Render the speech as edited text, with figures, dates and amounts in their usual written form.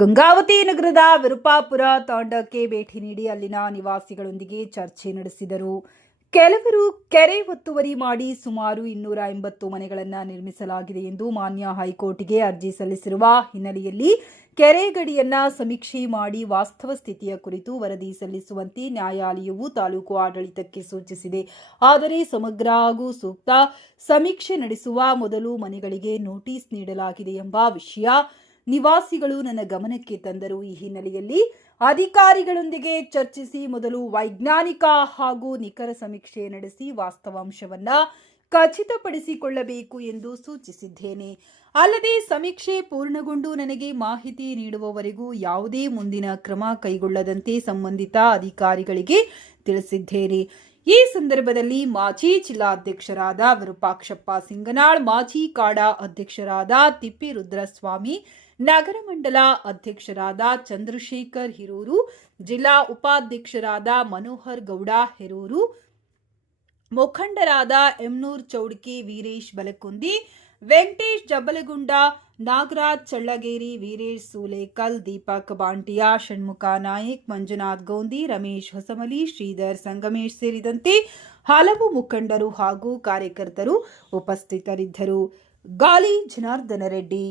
ಗಂಗಾವತಿ ನಗರದ ವಿರುಪಾಪುರ ತಾಂಡಕ್ಕೆ ಭೇಟಿ ನೀಡಿ ಅಲ್ಲಿನ ನಿವಾಸಿಗಳೊಂದಿಗೆ ಚರ್ಚೆ ನಡೆಸಿದರು. ಕೆಲವರು ಕೆರೆ ಒತ್ತುವರಿ ಮಾಡಿ ಸುಮಾರು 280 ಮನೆಗಳನ್ನು ನಿರ್ಮಿಸಲಾಗಿದೆ ಎಂದು ಮಾನ್ಯ ಹೈಕೋರ್ಟ್ಗೆ ಅರ್ಜಿ ಸಲ್ಲಿಸಿರುವ ಹಿನ್ನೆಲೆಯಲ್ಲಿ ಕೆರೆ ಗಡಿಯನ್ನ ಸಮೀಕ್ಷೆ ಮಾಡಿ ವಾಸ್ತವ ಸ್ಥಿತಿಯ ಕುರಿತು ವರದಿ ಸಲ್ಲಿಸುವಂತೆ ನ್ಯಾಯಾಲಯವು ತಾಲೂಕು ಆಡಳಿತಕ್ಕೆ ಸೂಚಿಸಿದೆ. ಆದರೆ ಸಮಗ್ರ ಹಾಗೂ ಸೂಕ್ತ ಸಮೀಕ್ಷೆ ನಡೆಸುವ ಮೊದಲು ಮನೆಗಳಿಗೆ ನೋಟಿಸ್ ನೀಡಲಾಗಿದೆ ಎಂಬ ವಿಷಯ ನಿವಾಸಿಗಳು ನನ್ನ ಗಮನಕ್ಕೆ ತಂದರು. ಈ ಹಿನ್ನೆಲೆಯಲ್ಲಿ ಅಧಿಕಾರಿಗಳೊಂದಿಗೆ ಚರ್ಚಿಸಿ ಮೊದಲು ವೈಜ್ಞಾನಿಕ ಹಾಗೂ ನಿಖರ ಸಮೀಕ್ಷೆ ನಡೆಸಿ ವಾಸ್ತವಾಂಶವನ್ನು ಖಚಿತಪಡಿಸಿಕೊಳ್ಳಬೇಕು ಎಂದು ಸೂಚಿಸಿದ್ದೇನೆ. ಅಲ್ಲದೆ ಸಮೀಕ್ಷೆ ಪೂರ್ಣಗೊಂಡು ನನಗೆ ಮಾಹಿತಿ ನೀಡುವವರೆಗೂ ಯಾವುದೇ ಮುಂದಿನ ಕ್ರಮ ಕೈಗೊಳ್ಳದಂತೆ ಸಂಬಂಧಿತ ಅಧಿಕಾರಿಗಳಿಗೆ ತಿಳಿಸಿದ್ದೇನೆ. ಈ ಸಂದರ್ಭದಲ್ಲಿ ಮಾಜಿ ಜಿಲ್ಲಾಧ್ಯಕ್ಷರಾದ ವಿರೂಪಾಕ್ಷಪ್ಪ ಸಿಂಗನಾಳ್, ಮಾಜಿ ಕಾಡಾ ಅಧ್ಯಕ್ಷರಾದ ತಿಪ್ಪೇರುದ್ರಸ್ವಾಮಿ, ನಗರ ಮಂಡಲ ಅಧ್ಯಕ್ಷರಾದ ಚಂದ್ರಶೇಖರ್ ಹಿರೂರು, ಜಿಲ್ಲಾ ಉಪಾಧ್ಯಕ್ಷರಾದ ಮನೋಹರ್ ಗೌಡ ಹೆರೂರು, ಮುಖಂಡರಾದ ಎಮ್ನೂರ್ ಚೌಡ್ಕಿ, ವೀರೇಶ್ ಬಲಕುಂದಿ, ವೆಂಕಟೇಶ್ ಜಬ್ಬಲಗುಂಡ, ನಾಗರಾಜ್ ಚಳ್ಳಗೇರಿ, ವೀರೇಶ್ ಸೂಲೇಕಲ್, ದೀಪಕ್ ಬಾಂಟಿಯಾ, ಷಣ್ಮುಖ ನಾಯಕ್, ಮಂಜುನಾಥ್ ಗೌಂದಿ, ರಮೇಶ್ ಹೊಸಮಲಿ, ಶ್ರೀಧರ್ ಸಂಗಮೇಶ್ ಸೇರಿದಂತೆ ಹಲವು ಮುಖಂಡರು ಹಾಗೂ ಕಾರ್ಯಕರ್ತರು ಉಪಸ್ಥಿತರಿದ್ದರು. ಗಾಲಿ ಜನಾರ್ದನ ರೆಡ್ಡಿ.